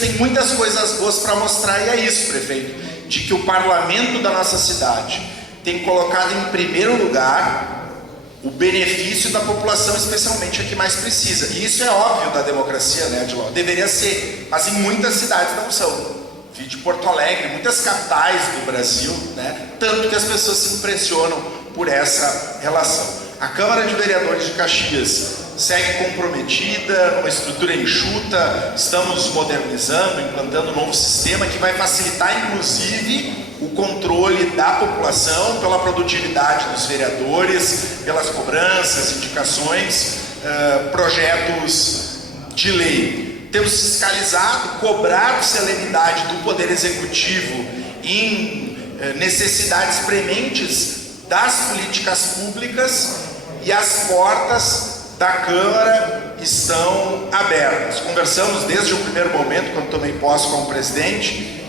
Tem muitas coisas boas para mostrar, e é isso, prefeito, de que o parlamento da nossa cidade tem colocado em primeiro lugar o benefício da população, especialmente a que mais precisa. E isso é óbvio da democracia, né, Adiló? Deveria ser, mas em muitas cidades não são. Vi de Porto Alegre, muitas capitais do Brasil, né? Tanto que as pessoas se impressionam por essa relação. A Câmara de Vereadores de Caxias segue comprometida, numa estrutura enxuta, estamos modernizando, implantando um novo sistema que vai facilitar, inclusive, o controle da população pela produtividade dos vereadores, pelas cobranças, indicações, projetos de lei. Temos fiscalizado, cobrado celeridade do Poder Executivo em necessidades prementes das políticas públicas, e as portas da Câmara estão abertas. Conversamos desde o primeiro momento, quando tomei posse como presidente,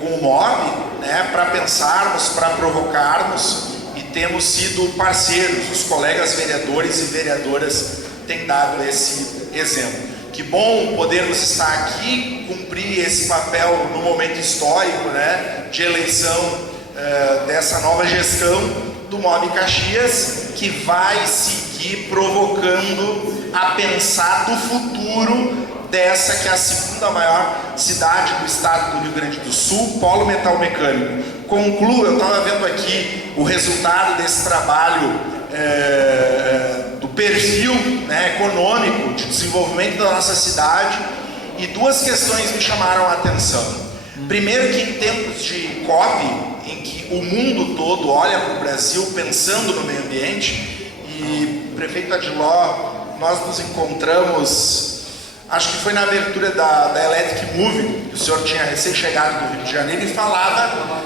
com o MOB, né, para pensarmos, para provocarmos, e temos sido parceiros. Os colegas vereadores e vereadoras têm dado esse exemplo. Que bom podermos estar aqui, cumprir esse papel no momento histórico, né, de eleição dessa nova gestão do MOB Caxias, que vai seguir provocando a pensar do futuro dessa que é a segunda maior cidade do estado do Rio Grande do Sul, polo metal mecânico. Concluo, eu estava vendo aqui o resultado desse trabalho do perfil, né, econômico de desenvolvimento da nossa cidade, e duas questões me chamaram a atenção. Primeiro, que em tempos de COP, em que o mundo todo olha para o Brasil pensando no meio ambiente, e prefeito Adiló, nós nos encontramos, acho que foi na abertura da Electric Moving, que o senhor tinha recém-chegado do Rio de Janeiro, e falava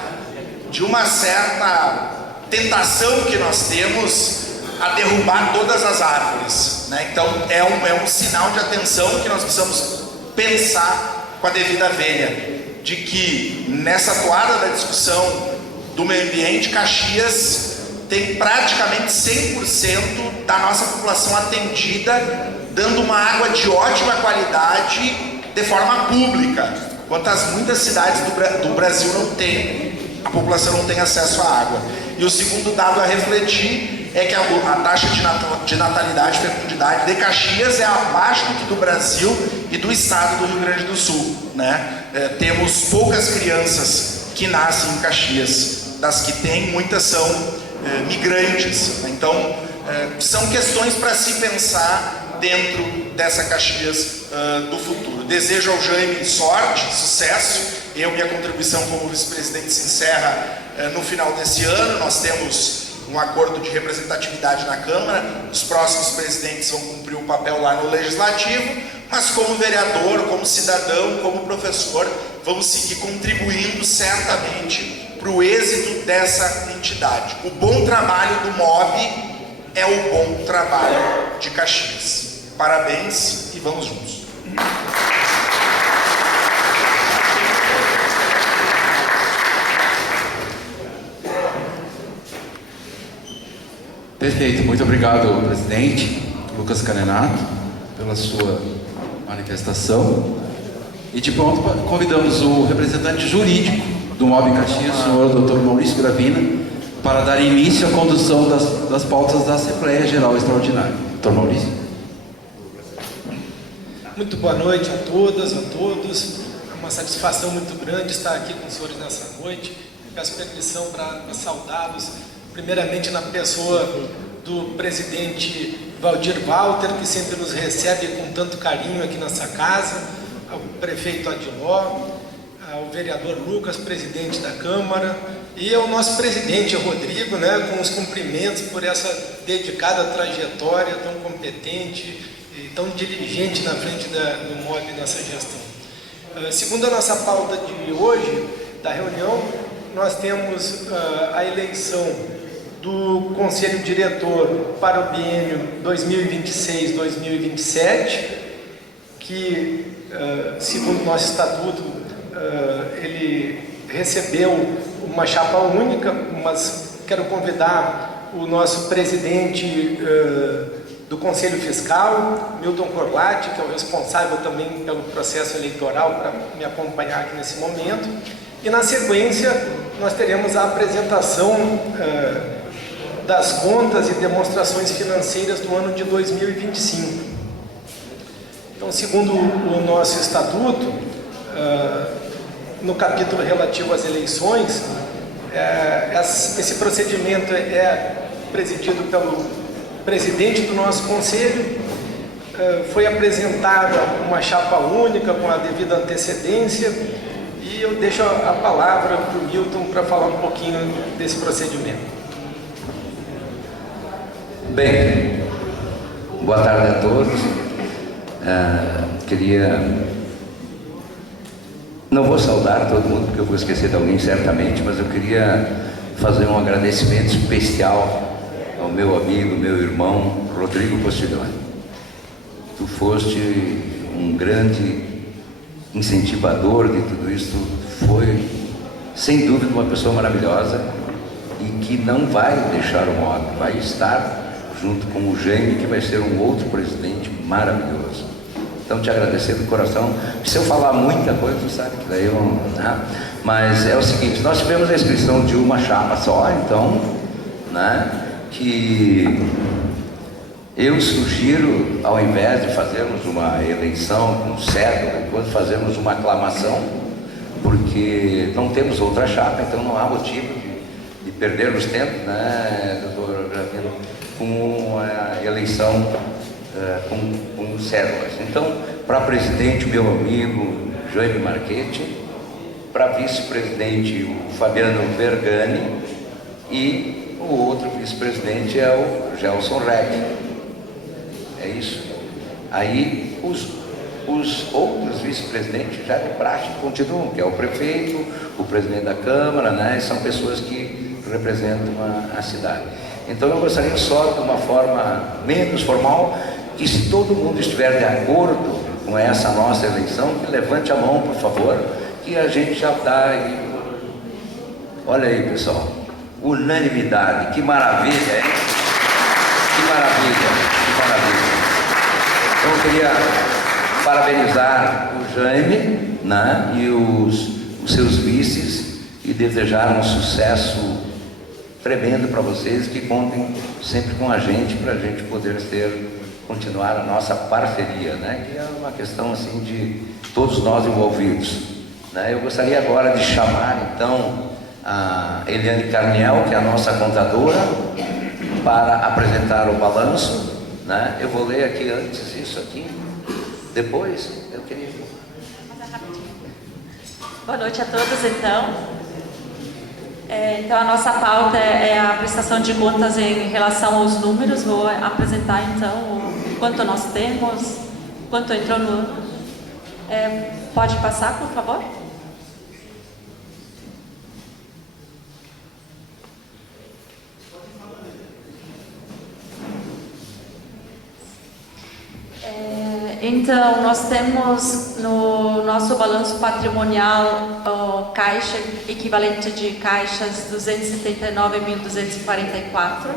de uma certa tentação que nós temos a derrubar todas as árvores, né? Então é um sinal de atenção que nós precisamos pensar com a devida vênia, de que nessa toada da discussão do meio ambiente, Caxias tem praticamente 100% da nossa população atendida, dando uma água de ótima qualidade de forma pública, quantas muitas cidades do Brasil não têm, a população não tem acesso à água. E o segundo dado a refletir é que a taxa de natalidade e fecundidade de Caxias é abaixo do que do Brasil e do estado do Rio Grande do Sul, né? Temos poucas crianças que nascem em Caxias, das que tem, muitas são migrantes. Então, são questões para se pensar dentro dessa Caxias do futuro. Desejo ao Jaime sorte, sucesso. Minha contribuição como vice-presidente se encerra no final desse ano. Nós temos um acordo de representatividade na Câmara, os próximos presidentes vão cumprir um papel lá no Legislativo, mas como vereador, como cidadão, como professor, vamos seguir contribuindo certamente para o êxito dessa entidade. O bom trabalho do MOB é o bom trabalho de Caxias. Parabéns e vamos juntos. Perfeito, muito obrigado, presidente Lucas Canenato, pela sua manifestação. E de pronto convidamos o representante jurídico do MOB Caxias, o senhor Dr. Maurício Gravina, para dar início à condução das pautas da Assembleia Geral Extraordinária. Dr. Maurício. Muito boa noite a todas, a todos. É uma satisfação muito grande estar aqui com os senhores nessa noite. Peço permissão para saudá-los, primeiramente na pessoa do presidente Valdir Walter, que sempre nos recebe com tanto carinho aqui nessa casa, ao prefeito Adiló, ao vereador Lucas, presidente da Câmara, e ao nosso presidente Rodrigo, né, com os cumprimentos por essa dedicada trajetória tão competente e tão diligente na frente do MOB nessa gestão. Segundo a nossa pauta de hoje, da reunião, nós temos a eleição do Conselho Diretor para o biênio 2026-2027, que, segundo o nosso estatuto, ele recebeu uma chapa única, mas quero convidar o nosso presidente do Conselho Fiscal, Milton Corlatti, que é o responsável também pelo processo eleitoral, para me acompanhar aqui nesse momento. E na sequência, nós teremos a apresentação das contas e demonstrações financeiras do ano de 2025. Então, segundo o nosso estatuto, no capítulo relativo às eleições, esse procedimento é presidido pelo presidente do nosso conselho. Foi apresentada uma chapa única com a devida antecedência e eu deixo a palavra para o Milton para falar um pouquinho desse procedimento. Bem, boa tarde a todos. Não vou saudar todo mundo porque eu vou esquecer de alguém certamente, mas eu queria fazer um agradecimento especial ao meu amigo, meu irmão, Rodrigo Postiglione. Tu foste um grande incentivador de tudo isso, tu foi, sem dúvida, uma pessoa maravilhosa e que não vai deixar o MOB, vai estar junto com o Jaime, que vai ser um outro presidente maravilhoso. Então, te agradecer do coração. Se eu falar muita coisa, tu sabe que daí eu não... Mas é o seguinte, nós tivemos a inscrição de uma chapa só, então, né, que eu sugiro, ao invés de fazermos uma eleição com cédula, depois fazermos uma aclamação, porque não temos outra chapa, então não há motivo de perdermos tempo, né, doutor Gravino, com a eleição com cédulas. Então, para presidente, meu amigo Jaime Marchetti, para vice-presidente, o Fabiano Vergani, e o outro vice-presidente é o Gelson Reck. É isso. Aí, os outros vice-presidentes já de praxe continuam, que é o prefeito, o presidente da Câmara, né? São pessoas que representam a cidade. Então, eu gostaria só, de uma forma menos formal, que se todo mundo estiver de acordo com essa nossa eleição, que levante a mão, por favor, que a gente já está aí. Olha aí, pessoal, unanimidade, que maravilha, hein? Que maravilha, que maravilha. Então, eu queria parabenizar o Jaime, né, e os seus vices e desejar um sucesso tremendo para vocês, que contem sempre com a gente, para a gente poder continuar a nossa parceria, né? Que é uma questão assim de todos nós envolvidos, né? Eu gostaria agora de chamar então a Eliane Carniel, que é a nossa contadora, para apresentar o balanço, né? Eu vou ler aqui antes isso aqui, depois eu queria... Boa noite a todos, então. Então, a nossa pauta é a prestação de contas em relação aos números. Vou apresentar, então, o quanto nós temos, quanto entrou no ano. Pode passar, por favor? Então, nós temos no nosso balanço patrimonial caixa equivalente de caixas 279.244.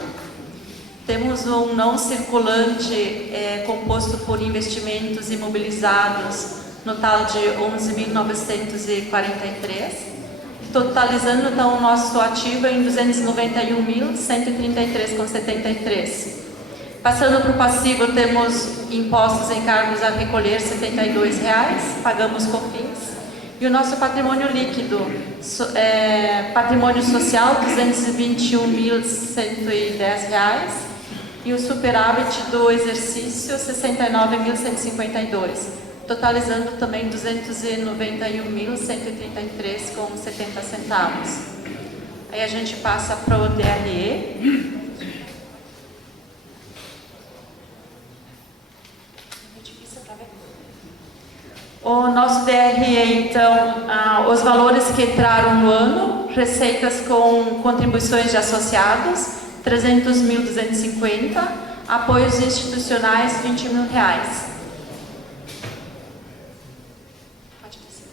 Temos um não circulante composto por investimentos imobilizados no tal de 11.943, totalizando então o nosso ativo em 291.133,73. Passando para o passivo, temos impostos em cargos a recolher, R$ 72,00, pagamos COFINS. E o nosso patrimônio líquido, patrimônio social, R$ 221.110. E o superávit do exercício, R$ 69.152. Totalizando também R$ 291.133,70. Aí a gente passa para o DRE. O nosso DRE, então, os valores que entraram no ano, receitas com contribuições de associados, 300.250, apoios institucionais, R$ 20.000. Pode descer.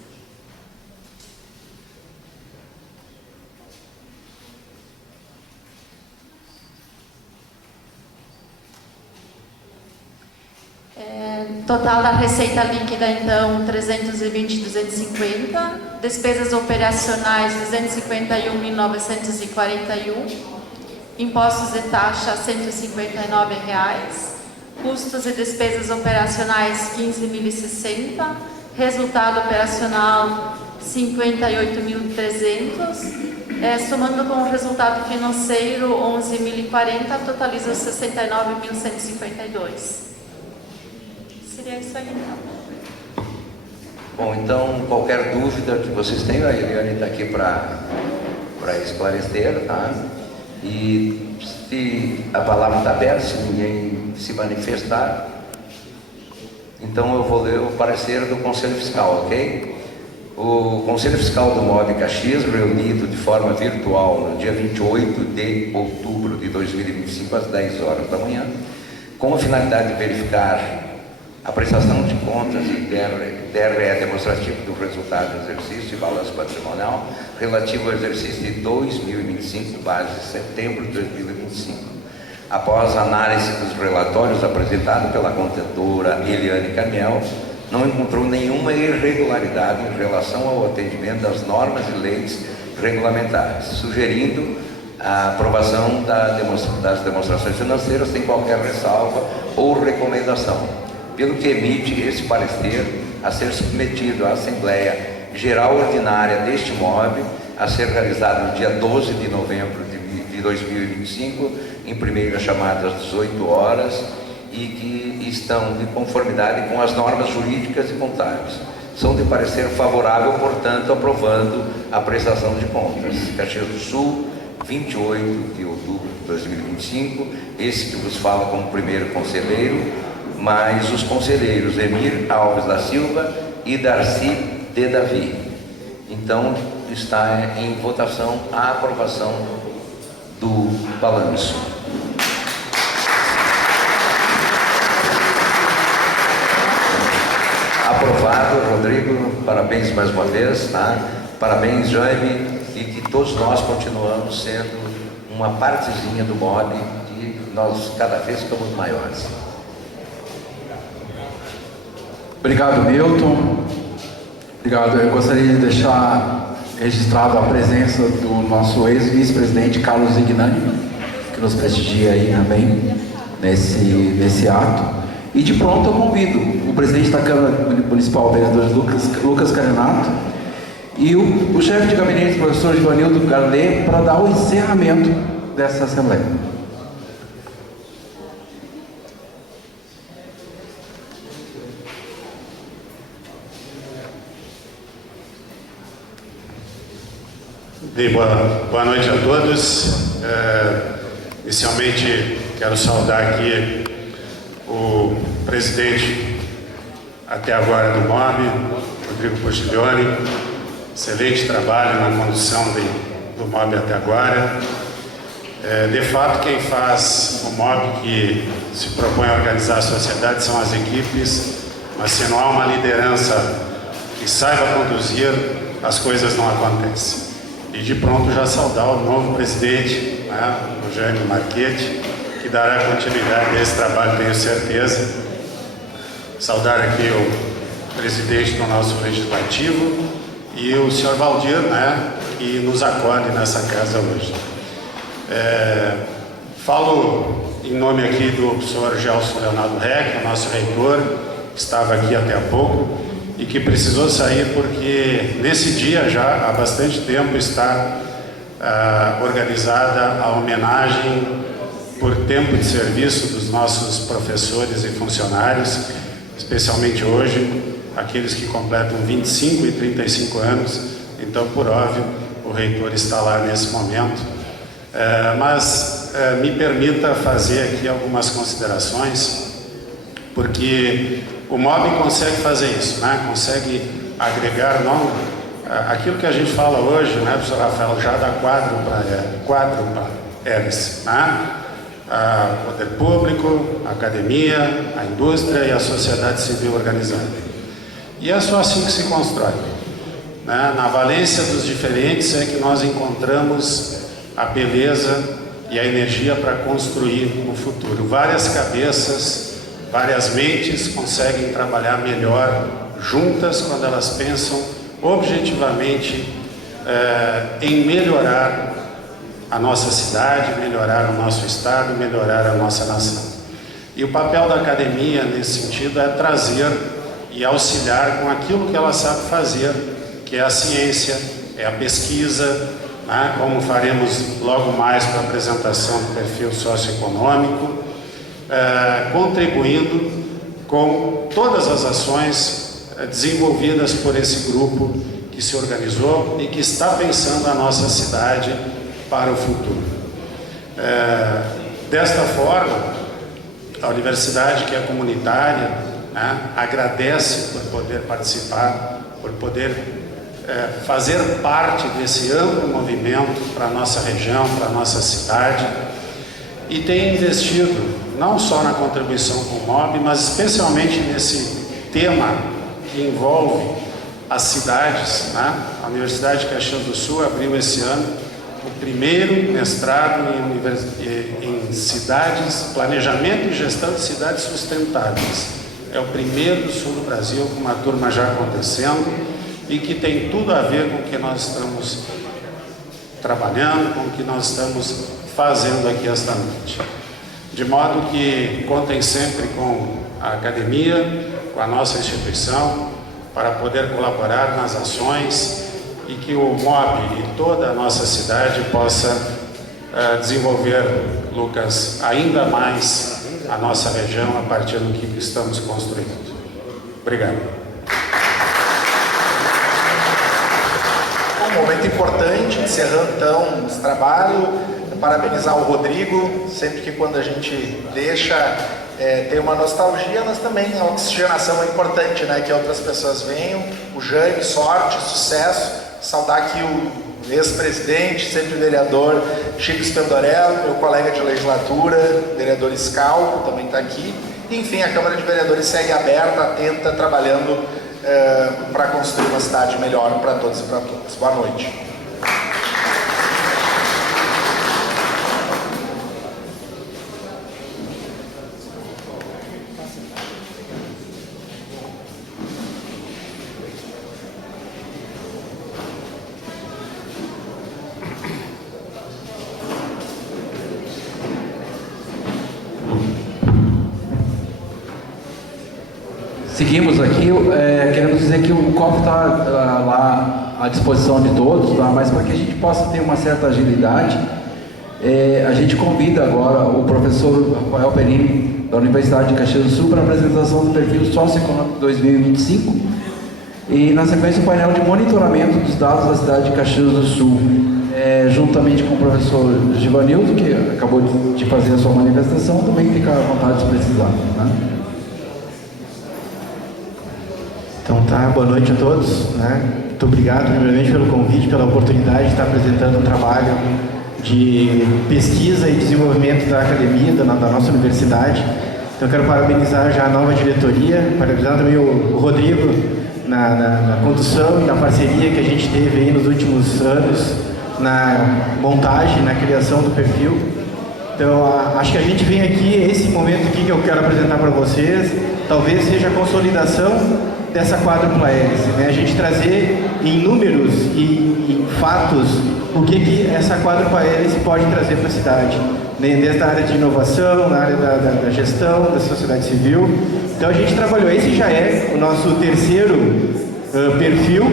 Total da receita líquida, então, 320.250. Despesas operacionais, 251.941. Impostos e taxas, R$ 159. Custos e despesas operacionais, 15.060. Resultado operacional, 58.300. Somando com o resultado financeiro, 11.040, totaliza 69.152. Seria isso aí, então. Bom, então, qualquer dúvida que vocês tenham, a Eliane está aqui para esclarecer, tá? E se a palavra está aberta, se ninguém se manifestar, então eu vou ler o parecer do Conselho Fiscal, ok? O Conselho Fiscal do MOB Caxias, reunido de forma virtual no dia 28 de outubro de 2025, às 10 horas da manhã, com a finalidade de verificar a prestação de contas e DRE demonstrativo do resultado do exercício e balanço patrimonial relativo ao exercício de 2025, base de setembro de 2025. Após a análise dos relatórios apresentados pela contadora Eliane Carmiel, não encontrou nenhuma irregularidade em relação ao atendimento das normas e leis regulamentares, sugerindo a aprovação das demonstrações financeiras sem qualquer ressalva ou recomendação, pelo que emite esse parecer a ser submetido à Assembleia Geral Ordinária deste MOB, a ser realizado no dia 12 de novembro de 2025, em primeira chamada às 18 horas, e que estão de conformidade com as normas jurídicas e contábeis. São de parecer favorável, portanto, aprovando a prestação de contas. Caxias do Sul, 28 de outubro de 2025, esse que vos fala como primeiro conselheiro, mais os conselheiros Emir Alves da Silva e Darcy de Davi. Então, está em votação a aprovação do balanço. Aprovado, Rodrigo, parabéns mais uma vez, tá? Parabéns, Jaime, e que todos nós continuamos sendo uma partezinha do MOB e nós cada vez ficamos maiores. Obrigado, Milton. Obrigado. Eu gostaria de deixar registrado a presença do nosso ex-vice-presidente Carlos Zignani, que nos prestigia aí também nesse ato. E de pronto eu convido o presidente da Câmara Municipal, vereador Lucas Canenato, e o chefe de gabinete, o professor Givanildo Garlet, para dar o encerramento dessa Assembleia. Bem, boa noite a todos. Inicialmente, quero saudar aqui o presidente até agora do MOB, Rodrigo Postiglione. Excelente trabalho na condução do MOB até agora. De fato, quem faz o MOB que se propõe a organizar a sociedade são as equipes, mas se não há uma liderança que saiba conduzir, as coisas não acontecem. E de pronto já saudar o novo presidente, né, o Jaime Marchetti, que dará continuidade a esse trabalho, tenho certeza. Saudar aqui o presidente do nosso legislativo e o senhor Valdir, né, que nos acolhe nessa casa hoje. Falo em nome aqui do senhor Gelson Leonardo Reck, o nosso reitor, que estava aqui até há pouco e que precisou sair porque nesse dia já há bastante tempo está organizada a homenagem por tempo de serviço dos nossos professores e funcionários, especialmente hoje, aqueles que completam 25 e 35 anos, então, por óbvio, o reitor está lá nesse momento. Mas me permita fazer aqui algumas considerações, porque o MOB consegue fazer isso, né? Consegue agregar aquilo que a gente fala hoje, né, professor Rafael, já dá quadro para hélice, né? O poder público, a academia, a indústria e a sociedade civil organizada. E é só assim que se constrói, né? Na valência dos diferentes é que nós encontramos a beleza e a energia para construir o futuro. Várias cabeças Várias mentes conseguem trabalhar melhor juntas quando elas pensam objetivamente em melhorar a nossa cidade, melhorar o nosso estado, melhorar a nossa nação. E o papel da academia nesse sentido é trazer e auxiliar com aquilo que ela sabe fazer, que é a ciência, é a pesquisa, né? Como faremos logo mais com a apresentação do perfil socioeconômico, contribuindo com todas as ações desenvolvidas por esse grupo que se organizou e que está pensando a nossa cidade para o futuro. Desta forma, a universidade, que é comunitária, né, agradece por poder participar, por poder fazer parte desse amplo movimento para a nossa região, para a nossa cidade, e tem investido não só na contribuição com o MOB, mas especialmente nesse tema que envolve as cidades, né? A Universidade de Caxias do Sul abriu esse ano o primeiro mestrado em cidades, planejamento e gestão de cidades sustentáveis. É o primeiro do sul do Brasil, com uma turma já acontecendo e que tem tudo a ver com o que nós estamos trabalhando, com o que nós estamos fazendo aqui esta noite. De modo que contem sempre com a academia, com a nossa instituição, para poder colaborar nas ações e que o MOB e toda a nossa cidade possa desenvolver, Lucas, ainda mais a nossa região a partir do que estamos construindo. Obrigado. Um momento importante, encerrando então esse trabalho, parabenizar o Rodrigo. Sempre que quando a gente deixa ter uma nostalgia, mas também a oxigenação é importante, né? Que outras pessoas venham. O Jaime, sorte, sucesso. Saudar aqui o ex-presidente, sempre vereador Chico Spendorello, meu colega de legislatura, vereador Scalco, também está aqui. E, enfim, a Câmara de Vereadores segue aberta, atenta, trabalhando para construir uma cidade melhor para todos e para todas. Boa noite. Seguimos aqui, queremos dizer que o copo está lá à disposição de todos, tá? Mas para que a gente possa ter uma certa agilidade, a gente convida agora o professor Rafael Perini, da Universidade de Caxias do Sul, para a apresentação do perfil socioeconômico 2025 e, na sequência, o painel de monitoramento dos dados da cidade de Caxias do Sul, juntamente com o professor Givanildo, que acabou de fazer a sua manifestação, também fica à vontade se precisar, né? Então tá, boa noite a todos, né? Muito obrigado primeiramente pelo convite, pela oportunidade de estar apresentando um trabalho de pesquisa e desenvolvimento da academia, da nossa universidade. Então eu quero parabenizar já a nova diretoria, parabenizar também o Rodrigo na condução e na parceria que a gente teve aí nos últimos anos, na montagem, na criação do perfil. Então acho que a gente vem aqui, esse momento aqui que eu quero apresentar para vocês, talvez seja a consolidação dessa quádrupla hélice, né? A gente trazer em números e em fatos o que essa quádrupla hélice pode trazer para a cidade, né? Desde a área de inovação, na área da gestão, da sociedade civil. Então a gente trabalhou, esse já é o nosso terceiro perfil.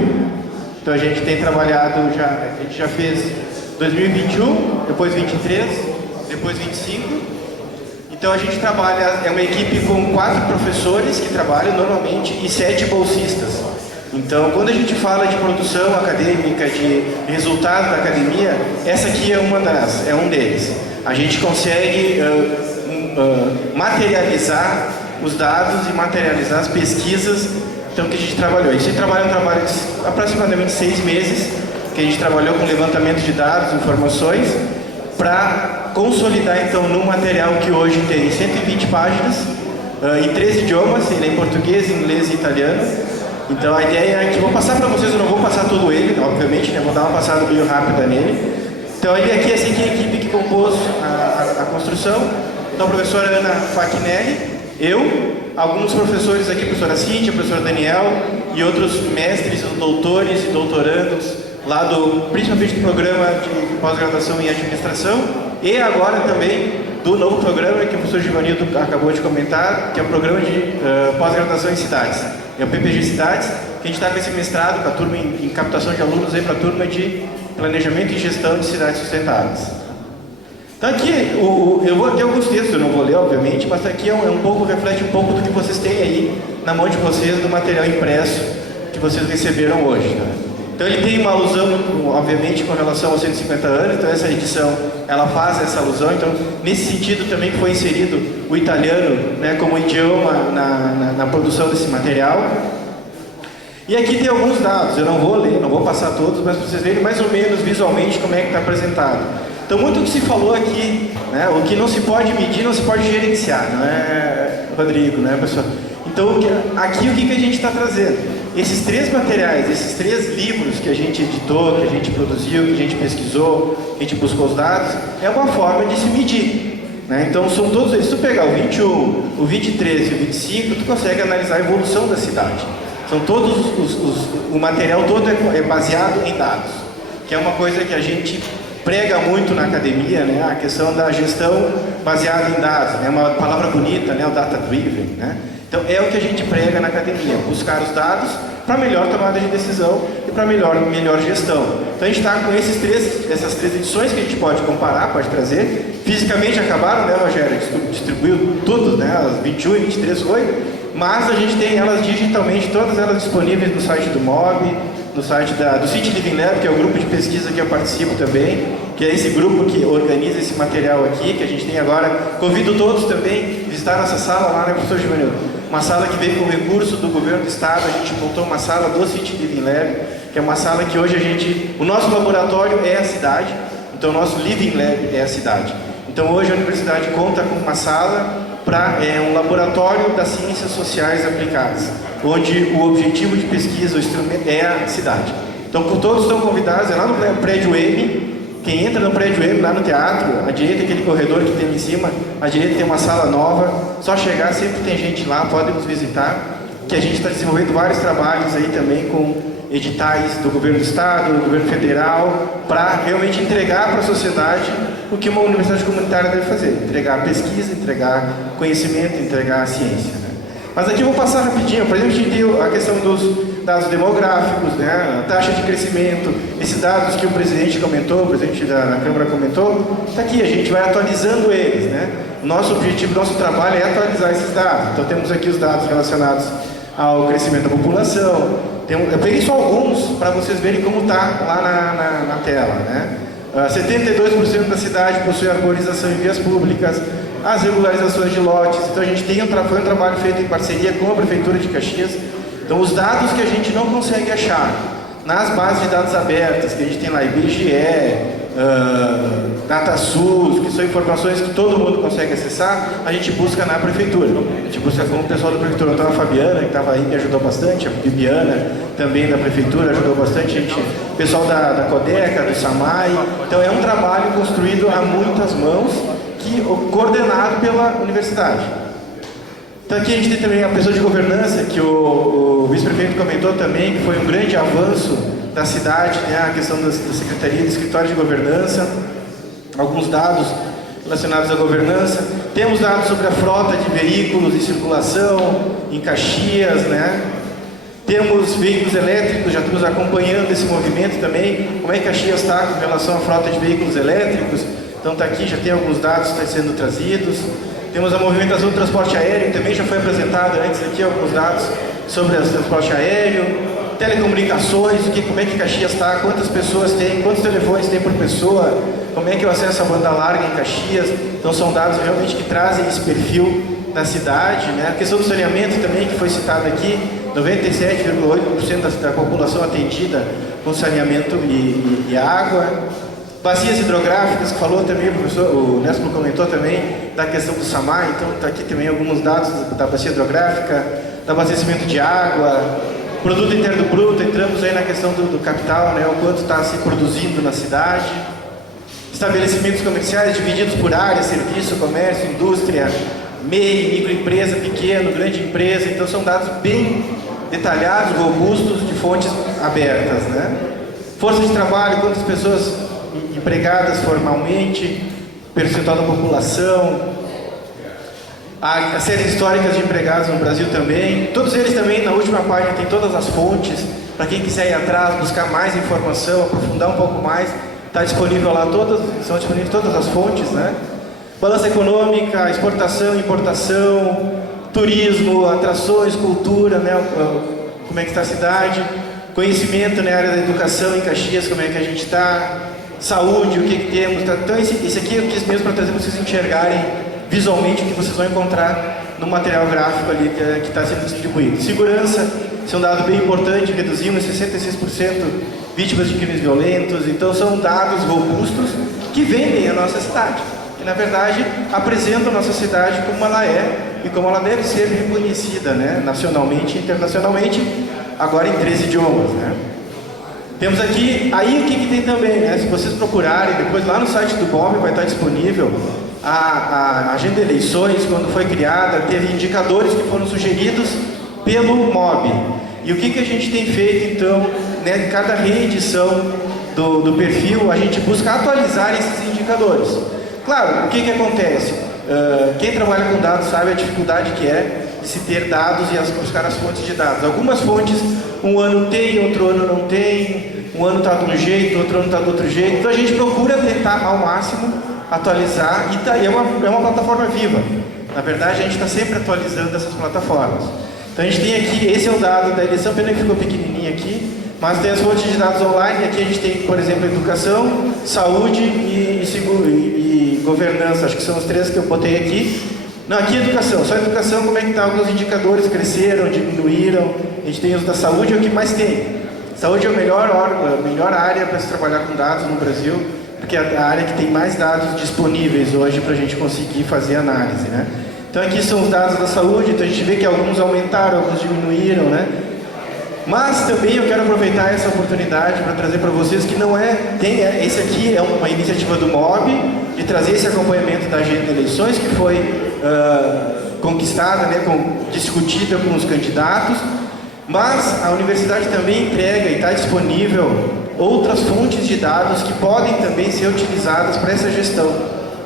Então a gente tem trabalhado, a gente já fez 2021, depois 23, depois 25. Então a gente trabalha, é uma equipe com 4 professores que trabalham normalmente e 7 bolsistas. Então quando a gente fala de produção acadêmica, de resultado da academia, essa aqui é um deles. A gente consegue materializar os dados e materializar as pesquisas então, que a gente trabalhou. A gente trabalha um trabalho de aproximadamente 6 meses, que a gente trabalhou com levantamento de dados, informações, para consolidar então num material que hoje tem 120 páginas em 3 idiomas, ele é em português, inglês e italiano. Então a ideia é que vou passar para vocês, eu não vou passar todo ele, obviamente, né? Vou dar uma passada meio rápida nele. Então ele aqui, essa aqui é a equipe que compôs a construção. Então a professora Ana Fachinelli, Eu, alguns professores aqui, a professora Cíntia, a professora Daniel e outros mestres, doutores e doutorandos lá principalmente do programa de pós-graduação em administração e agora também do novo programa que o professor Givanildo acabou de comentar, que é o programa de pós-graduação em cidades. É o PPG Cidades, que a gente está com esse mestrado para a turma em captação de alunos para a turma de planejamento e gestão de cidades sustentáveis. Então aqui, eu vou ter alguns textos, eu não vou ler obviamente, mas aqui reflete um pouco do que vocês têm aí na mão de vocês, do material impresso que vocês receberam hoje. Tá? Então ele tem uma alusão, obviamente, com relação aos 150 anos, então essa edição, ela faz essa alusão, então nesse sentido também foi inserido o italiano, né, como idioma na produção desse material. E aqui tem alguns dados, eu não vou ler, não vou passar todos, mas para vocês verem mais ou menos visualmente como é que está apresentado. Então muito do que se falou aqui, né, o que não se pode medir, não se pode gerenciar, não é, Rodrigo, né, pessoal? Então aqui o que a gente está trazendo? Esses 3 materiais, esses 3 livros que a gente editou, que a gente produziu, que a gente pesquisou, que a gente buscou os dados, é uma forma de se medir. Né? Então são todos eles. Se tu pegar o 21, o 23 e o 25, tu consegue analisar a evolução da cidade. São todos o material todo é baseado em dados, que é uma coisa que a gente prega muito na academia, né? A questão da gestão baseada em dados, né? Uma palavra bonita, né? O data-driven, né? Então é o que a gente prega na academia, buscar os dados para melhor tomada de decisão e para melhor gestão. Então a gente está com essas 3 edições que a gente pode comparar, pode trazer. Fisicamente acabaram, né, Rogério? Distribuiu tudo, né? As 21 e 23 foi, mas a gente tem elas digitalmente, todas elas disponíveis no site do MOB, no site do City Living Lab, que é o grupo de pesquisa que eu participo também, que é esse grupo que organiza esse material aqui, que a gente tem agora. Convido todos também a visitar nossa sala lá, né, professor Givanildo? Uma sala que veio com recurso do governo do estado, a gente montou uma sala do City Living Lab, que é uma sala que hoje o nosso laboratório é a cidade, então o nosso Living Lab é a cidade. Então hoje a universidade conta com uma sala para um laboratório das ciências sociais aplicadas, onde o objetivo de pesquisa, o instrumento é a cidade. Então todos estão convidados, é lá no prédio M. Quem entra no prédio M, lá no teatro, à direita, aquele corredor que tem ali em cima, à direita tem uma sala nova, só chegar, sempre tem gente lá, podem nos visitar, que a gente está desenvolvendo vários trabalhos aí também com editais do governo do estado, do governo federal, para realmente entregar para a sociedade o que uma universidade comunitária deve fazer, entregar pesquisa, entregar conhecimento, entregar a ciência. Né? Mas aqui eu vou passar rapidinho. Por exemplo, a gente tem a questão dos dados demográficos, né? A taxa de crescimento, esses dados que o presidente comentou, o presidente da Câmara comentou, está aqui, a gente vai atualizando eles. Né? O nosso objetivo, o nosso trabalho é atualizar esses dados. Então temos aqui os dados relacionados ao crescimento da população. Eu peguei só alguns para vocês verem como está lá na tela. Né? 72% da cidade possui arborização em vias públicas, as regularizações de lotes. Então a gente foi um trabalho feito em parceria com a Prefeitura de Caxias. Então os dados que a gente não consegue achar nas bases de dados abertas, que a gente tem lá IBGE, DataSUS, que são informações que todo mundo consegue acessar, a gente busca na Prefeitura. A gente busca com o pessoal da Prefeitura. Então a Fabiana, que estava aí, me ajudou bastante, a Bibiana, também da Prefeitura, ajudou bastante, o pessoal da Codeca, do SAMAI. Então é um trabalho construído a muitas mãos, coordenado pela universidade. Então aqui a gente tem também a pessoa de governança, que o vice-prefeito comentou também, que foi um grande avanço da cidade, né, a questão da Secretaria do Escritório de Governança, alguns dados relacionados à governança. Temos dados sobre a frota de veículos em circulação em Caxias, né? Temos veículos elétricos, já estamos acompanhando esse movimento também, como é que Caxias está com relação à frota de veículos elétricos. Então está aqui, já tem alguns dados que estão sendo trazidos. Temos a movimentação do transporte aéreo, que também já foi apresentado antes aqui, alguns dados sobre o transporte aéreo. Telecomunicações, como é que Caxias está, quantas pessoas tem, quantos telefones tem por pessoa, como é que é o acesso à banda larga em Caxias. Então são dados realmente que trazem esse perfil da cidade. Né? A questão do saneamento também, que foi citada aqui, 97,8% da população atendida com saneamento e água. Bacias hidrográficas, que falou também, o Néstor comentou também, da questão do SAMAI. Então está aqui também alguns dados da bacia hidrográfica, do abastecimento de água, produto interno bruto. Entramos aí na questão do capital, né, o quanto está se produzindo na cidade. Estabelecimentos comerciais divididos por área, serviço, comércio, indústria, MEI, microempresa, pequeno, grande empresa. Então são dados bem detalhados, robustos, de fontes abertas, né? Força de trabalho, quantas pessoas empregadas formalmente, percentual da população, as séries históricas de empregados no Brasil também. Todos eles também, na última página, tem todas as fontes. Para quem quiser ir atrás, buscar mais informação, aprofundar um pouco mais, está disponível lá, são disponíveis todas as fontes, né? Balança econômica, exportação, importação, turismo, atrações, cultura, né? Como é que está a cidade, conhecimento na área da educação em Caxias, como é que a gente está, saúde, o que temos. Tá? Então esse aqui eu quis mesmo para trazer para vocês enxergarem visualmente o que vocês vão encontrar no material gráfico ali que está sendo distribuído. Segurança, esse é um dado bem importante, reduzimos 66% vítimas de crimes violentos. Então são dados robustos que vendem a nossa cidade, que na verdade apresentam a nossa cidade como ela é e como ela deve ser reconhecida, né? Nacionalmente e internacionalmente, agora em 13 idiomas, né? Temos aqui, aí o que tem também, né? Se vocês procurarem, depois lá no site do BOB vai estar disponível a agenda de eleições. Quando foi criada, teve indicadores que foram sugeridos pelo MOB. E o que a gente tem feito, então, né? Cada reedição do perfil, a gente busca atualizar esses indicadores. Claro, o que acontece? Quem trabalha com dados sabe a dificuldade que é de se ter dados e buscar as fontes de dados. Algumas fontes, um ano tem, outro ano não tem, um ano está de um jeito, outro ano está de outro jeito. Então a gente procura tentar ao máximo atualizar, e é uma plataforma viva. Na verdade, a gente está sempre atualizando essas plataformas. Então a gente tem aqui, esse é o dado da eleição, pena que ficou pequenininho aqui, mas tem as fontes de dados online. Aqui a gente tem, por exemplo, educação, saúde e governança. Acho que são os três que eu botei aqui. Não, aqui é educação, só educação, como é que está? Alguns indicadores cresceram, diminuíram. A gente tem os da saúde, é o que mais tem. Saúde é a melhor área para se trabalhar com dados no Brasil, porque é a área que tem mais dados disponíveis hoje para a gente conseguir fazer análise, né? Então aqui são os dados da saúde, então a gente vê que alguns aumentaram, alguns diminuíram, né? Mas também eu quero aproveitar essa oportunidade para trazer para vocês que não é... esse aqui é uma iniciativa do MOB, de trazer esse acompanhamento da agenda de eleições, que foi conquistada, né, discutida com os candidatos, mas a universidade também entrega e está disponível outras fontes de dados que podem também ser utilizadas para essa gestão,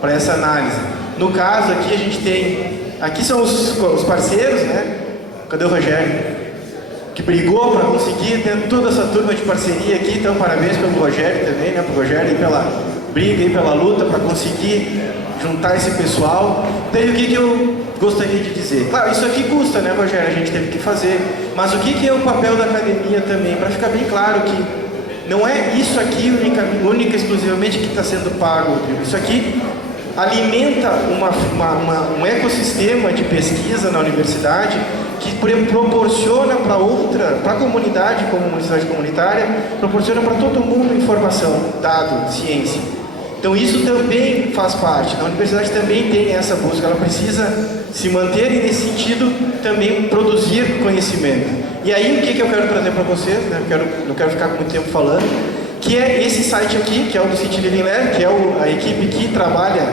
para essa análise. No caso aqui a gente tem... Aqui são os parceiros, né? Cadê o Rogério? Que brigou para conseguir ter toda essa turma de parceria aqui, então parabéns pelo Rogério também, né, pro Rogério pela briga e pela luta para conseguir juntar esse pessoal. Então o que eu gostaria de dizer? Claro, isso aqui custa, né, Rogério, a gente teve que fazer, mas o que é o papel da academia também, para ficar bem claro que não é isso aqui única exclusivamente que está sendo pago, Rodrigo. Isso aqui alimenta um ecossistema de pesquisa na universidade que proporciona para a comunidade, como universidade comunitária, proporciona para todo mundo informação, dado, ciência. Então isso também faz parte. A universidade também tem essa busca, ela precisa se manter e, nesse sentido, também produzir conhecimento. E aí o que eu quero trazer para vocês, né? Não quero ficar muito tempo falando, que é esse site aqui, que é o do City Living Lab, que é a equipe que trabalha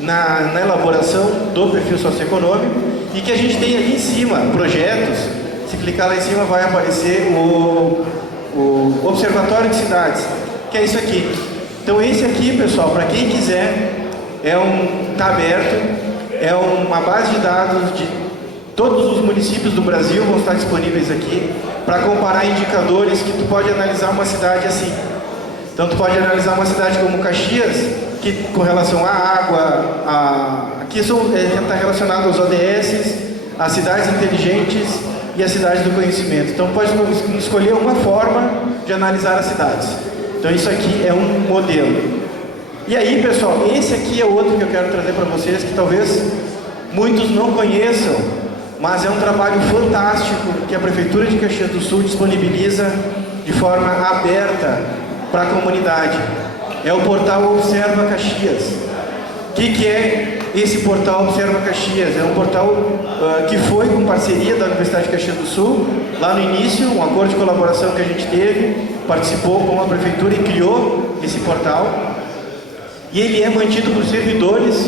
na elaboração do perfil socioeconômico, e que a gente tem ali em cima projetos. Se clicar lá em cima vai aparecer o Observatório de Cidades, que é isso aqui. Então esse aqui, pessoal, para quem quiser, está aberto, é uma base de dados de todos os municípios do Brasil, vão estar disponíveis aqui, para comparar indicadores que tu pode analisar uma cidade assim. Então tu pode analisar uma cidade como Caxias, que com relação à água, aqui está relacionado aos ODS, às cidades inteligentes e às cidades do conhecimento. Então pode escolher uma forma de analisar as cidades. Então isso aqui é um modelo. E aí, pessoal, esse aqui é outro que eu quero trazer para vocês, que talvez muitos não conheçam, mas é um trabalho fantástico que a Prefeitura de Caxias do Sul disponibiliza de forma aberta para a comunidade. É o portal Observa Caxias. O que é esse portal Observa Caxias? É um portal que foi com parceria da Universidade de Caxias do Sul, lá no início, um acordo de colaboração que a gente teve, participou com a Prefeitura e criou esse portal. E ele é mantido por servidores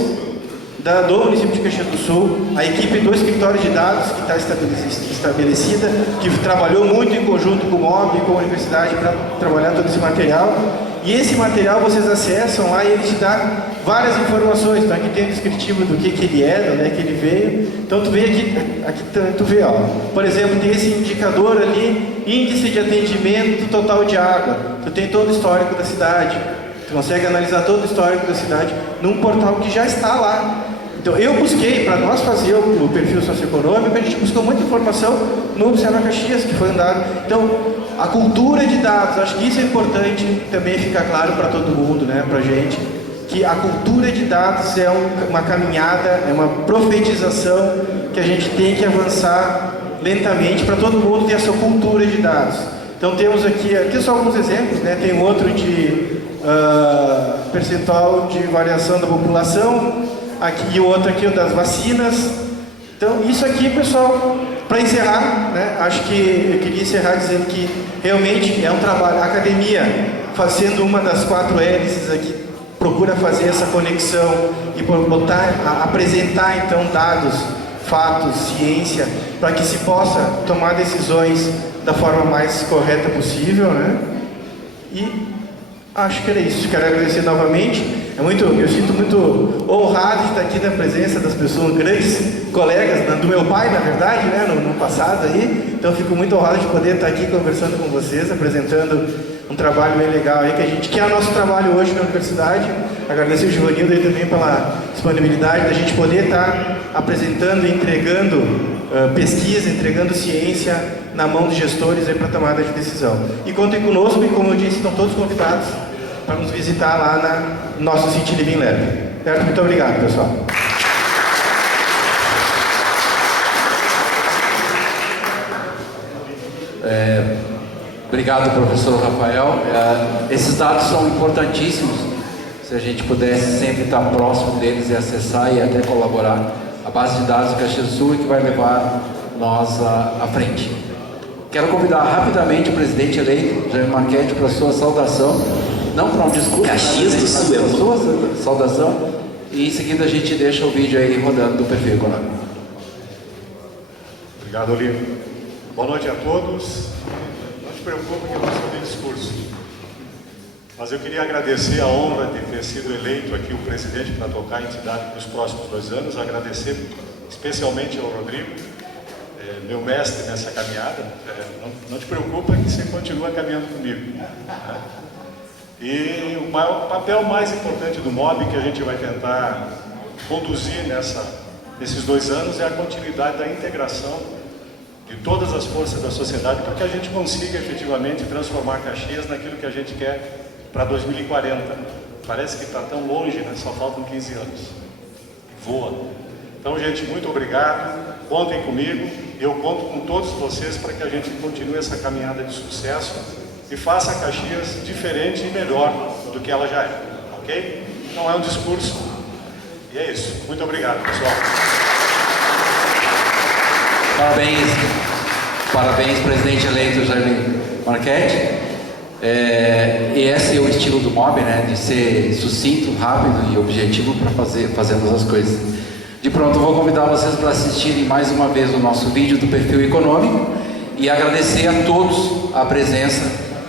do município de Caxias do Sul, a equipe do escritório de dados que está estabelecida, que trabalhou muito em conjunto com o MOB e com a universidade para trabalhar todo esse material. E esse material vocês acessam lá e ele te dá várias informações. Então aqui tem o descritivo do que ele é, de onde é que ele veio. Então tu vê aqui tu vê, ó, por exemplo, tem esse indicador ali, índice de atendimento total de água. Tu tem todo o histórico da cidade. Tu consegue analisar todo o histórico da cidade num portal que já está lá. Então eu busquei, para nós fazer o perfil socioeconômico, a gente buscou muita informação no Observa Caxias, que foi um dado. Então, a cultura de dados, acho que isso é importante também ficar claro para todo mundo, né, para a gente, que a cultura de dados é uma caminhada, é uma profetização que a gente tem que avançar lentamente para todo mundo ter a sua cultura de dados. Então temos aqui só alguns exemplos, né, tem outro de percentual de variação da população, aqui, e o outro aqui das vacinas. Então isso aqui, pessoal, para encerrar, né, acho que eu queria encerrar dizendo que realmente é um trabalho, a academia, fazendo uma das 4 hélices aqui, procura fazer essa conexão e apresentar então dados, fatos, ciência, para que se possa tomar decisões da forma mais correta possível, né? E acho que era isso. Quero agradecer novamente. Eu sinto muito honrado de estar aqui na presença das pessoas, grandes colegas do meu pai, na verdade, né, no passado aí. Então fico muito honrado de poder estar aqui conversando com vocês, apresentando um trabalho bem legal aí que é o nosso trabalho hoje na universidade. Agradecer o Givanildo aí também pela disponibilidade da gente poder estar apresentando e entregando pesquisa, entregando ciência na mão de gestores aí para tomada de decisão. E contem conosco, e como eu disse, estão todos convidados para nos visitar lá no nosso City Living Lab. Certo? Muito obrigado, pessoal. Obrigado, professor Rafael. Esses dados são importantíssimos. Se a gente pudesse sempre estar próximo deles e acessar e até colaborar, a base de dados do Caxias do Sul é que vai levar nós à frente. Quero convidar rapidamente o presidente eleito, Jaime Marchetti, para a sua saudação. Não para um discurso, Caxias do Sul é a sua saudação. E em seguida a gente deixa o vídeo aí rodando do perfil econômico. Obrigado, Olívio. Boa noite a todos. Não te preocupe que eu não sou de discurso. Mas eu queria agradecer a honra de ter sido eleito aqui o presidente para tocar a entidade para os próximos 2 anos. Agradecer especialmente ao Rodrigo, meu mestre nessa caminhada. Não te preocupa que você continua caminhando comigo. Né? E o papel mais importante do MOB que a gente vai tentar conduzir nesses 2 anos é a continuidade da integração de todas as forças da sociedade para que a gente consiga efetivamente transformar Caxias naquilo que a gente quer para 2040. Parece que está tão longe, né? Só faltam 15 anos. Voa. Então, gente, muito obrigado. Contem comigo. Eu conto com todos vocês para que a gente continue essa caminhada de sucesso e faça a Caxias diferente e melhor do que ela já é. Ok? Não é um discurso. E é isso. Muito obrigado, pessoal. Parabéns, presidente eleito Jaime Marchetti. E esse é o estilo do MOB, né? De ser sucinto, rápido e objetivo para fazermos as coisas. De pronto, eu vou convidar vocês para assistirem mais uma vez o nosso vídeo do perfil econômico e agradecer a todos a presença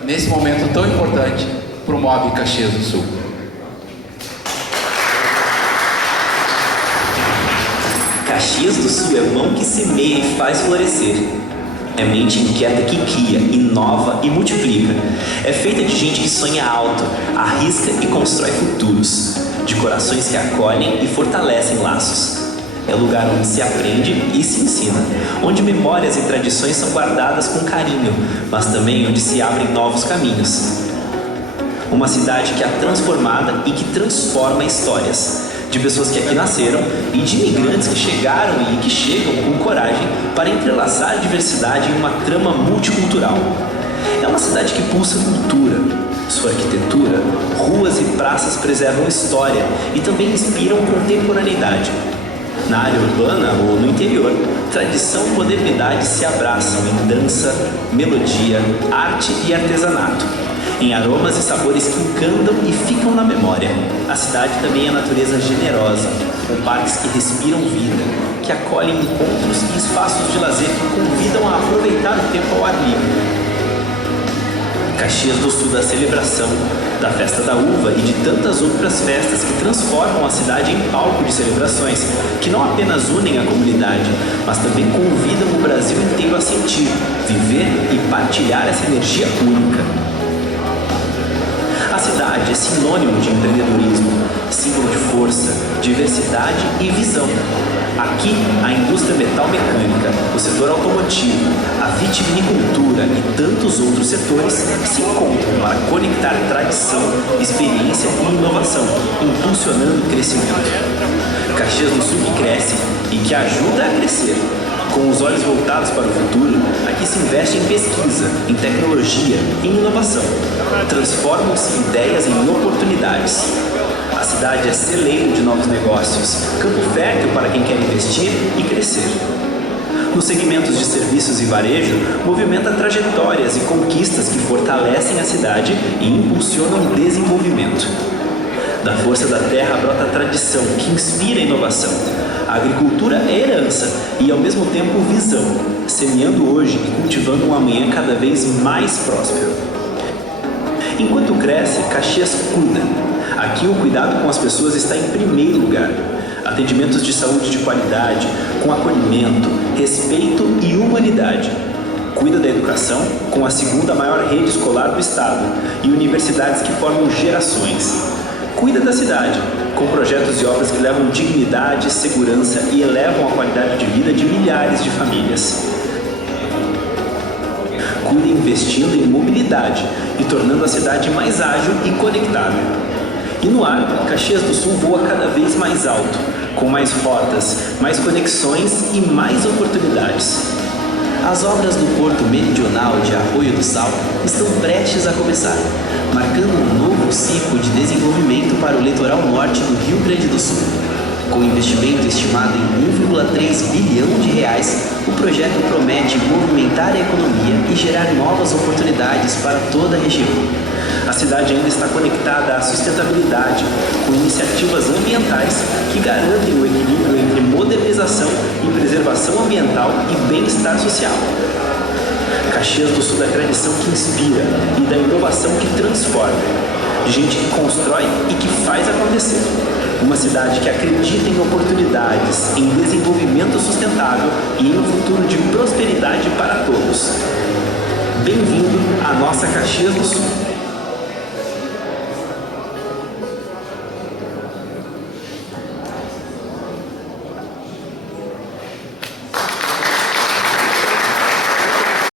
nesse momento tão importante para o MOB Caxias do Sul. Caxias do Sul é mão que semeia e faz florescer. É mente inquieta que cria, inova e multiplica. É feita de gente que sonha alto, arrisca e constrói futuros. De corações que acolhem e fortalecem laços. É lugar onde se aprende e se ensina. Onde memórias e tradições são guardadas com carinho, mas também onde se abrem novos caminhos. Uma cidade que é transformada e que transforma histórias. De pessoas que aqui nasceram e de imigrantes que chegaram e que chegam com coragem para entrelaçar a diversidade em uma trama multicultural. É uma cidade que pulsa cultura. Sua arquitetura, ruas e praças preservam história e também inspiram contemporaneidade. Na área urbana ou no interior, tradição e modernidade se abraçam em dança, melodia, arte e artesanato. em aromas e sabores que encantam e ficam na memória. A cidade também é natureza generosa, com parques que respiram vida, que acolhem encontros e espaços de lazer que convidam a aproveitar o tempo ao ar livre. Caxias do Sul da celebração, da Festa da Uva e de tantas outras festas que transformam a cidade em palco de celebrações, que não apenas unem a comunidade, mas também convidam o Brasil inteiro a sentir, viver e partilhar essa energia única. A cidade é sinônimo de empreendedorismo, símbolo de força, diversidade e visão. Aqui, a indústria metal-mecânica, o setor automotivo, a vitivinicultura e tantos outros setores se encontram para conectar tradição, experiência e inovação, impulsionando o crescimento. Caxias do Sul que cresce e que ajuda a crescer. Com os olhos voltados para o futuro, aqui se investe em pesquisa, em tecnologia e em inovação. Transformam-se ideias em oportunidades. A cidade é celeiro de novos negócios, campo fértil para quem quer investir e crescer. Nos segmentos de serviços e varejo, movimenta trajetórias e conquistas que fortalecem a cidade e impulsionam o desenvolvimento. Da força da terra brota a tradição que inspira a inovação. A agricultura é herança e, ao mesmo tempo, visão, semeando hoje e cultivando um amanhã cada vez mais próspero. Enquanto cresce, Caxias cuida. Aqui o cuidado com as pessoas está em primeiro lugar. Atendimentos de saúde de qualidade, com acolhimento, respeito e humanidade. Cuida da educação com a segunda maior rede escolar do estado e universidades que formam gerações. Cuida da cidade, com projetos e obras que levam dignidade, segurança e elevam a qualidade de vida de milhares de famílias. Cuida investindo em mobilidade e tornando a cidade mais ágil e conectada. E no ar, Caxias do Sul voa cada vez mais alto, com mais rotas, mais conexões e mais oportunidades. As obras do Porto Meridional de Arroio do Sal estão prestes a começar, marcando um novo ciclo de desenvolvimento para o litoral norte do Rio Grande do Sul. Com investimento estimado em 1,3 bilhão de reais, o projeto promete movimentar a economia e gerar novas oportunidades para toda a região. A cidade ainda está conectada à sustentabilidade, com iniciativas ambientais que garantem o equilíbrio entre modernização e preservação ambiental e bem-estar social. Caxias do Sul da tradição que inspira e da inovação que transforma, de gente que constrói e que faz acontecer. Uma cidade que acredita em oportunidades, em desenvolvimento sustentável e em um futuro de prosperidade para todos. Bem-vindo à nossa Caxias do Sul.